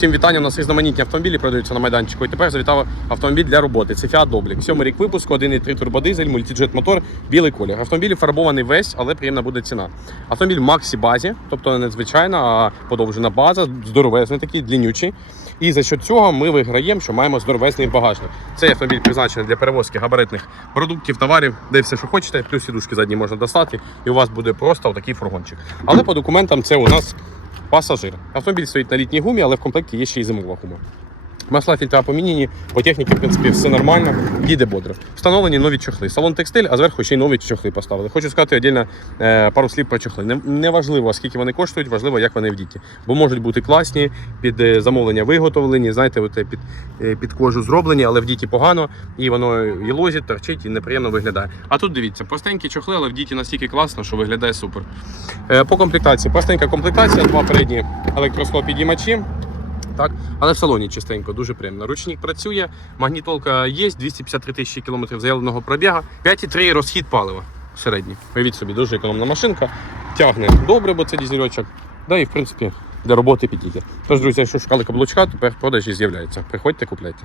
Всім вітання. У нас різноманітні автомобілі продаються на майданчику. І тепер завітав автомобіль для роботи. Це Fiat Doblік. Сьомий рік випуску, 1,3 турбодизель, мультиджет мотор, білий колір. Автомобіль фарбований весь, але приємна буде ціна. Автомобіль Максі базі, тобто не звичайна, а подовжена база, здоровезний такий, длиннючий. І за що цього ми виграємо, що маємо здоровезний багажник. Цей автомобіль призначений для перевозки габаритних продуктів, товарів, де все, що хочете, плюс сідушки задні можна достати, і у вас буде просто такий фургончик. Але по документам це у нас пасажир. Автомобіль стоїть на літній гумі, але в комплекті є ще й зимова гума. Масла фільтра поміняні, по техніці, в принципі, все нормально, їде бодро. Встановлені нові чохли. Салон текстиль, а зверху ще й нові чохли поставили. Хочу сказати віддільно е, пару слів про чохли. Не, не важливо, скільки вони коштують, важливо, як вони в діті. Бо можуть бути класні, під е, замовлення виготовлені, знаєте, от, е, під, під кожу зроблені, але в діті погано, і воно і лозить, торчить, і неприємно виглядає. А тут дивіться, простенькі чохли, але в діті настільки класно, що виглядає супер. По комплектації, простенька комплектація, два передні електросклопідіймачі. Так, але в салоні чистенько, дуже приємно. Ручник працює, магнітолка є, 253 тисячі кілометрів заявленого пробіга, 5,3 розхід палива середній. Уявіть собі, дуже економна машинка. Тягне добре, бо це дізельочок. Да, і в принципі для роботи підійде. Тож, друзі, якщо шукали каблучка, тепер продажі з'являються. Приходьте, купляйте.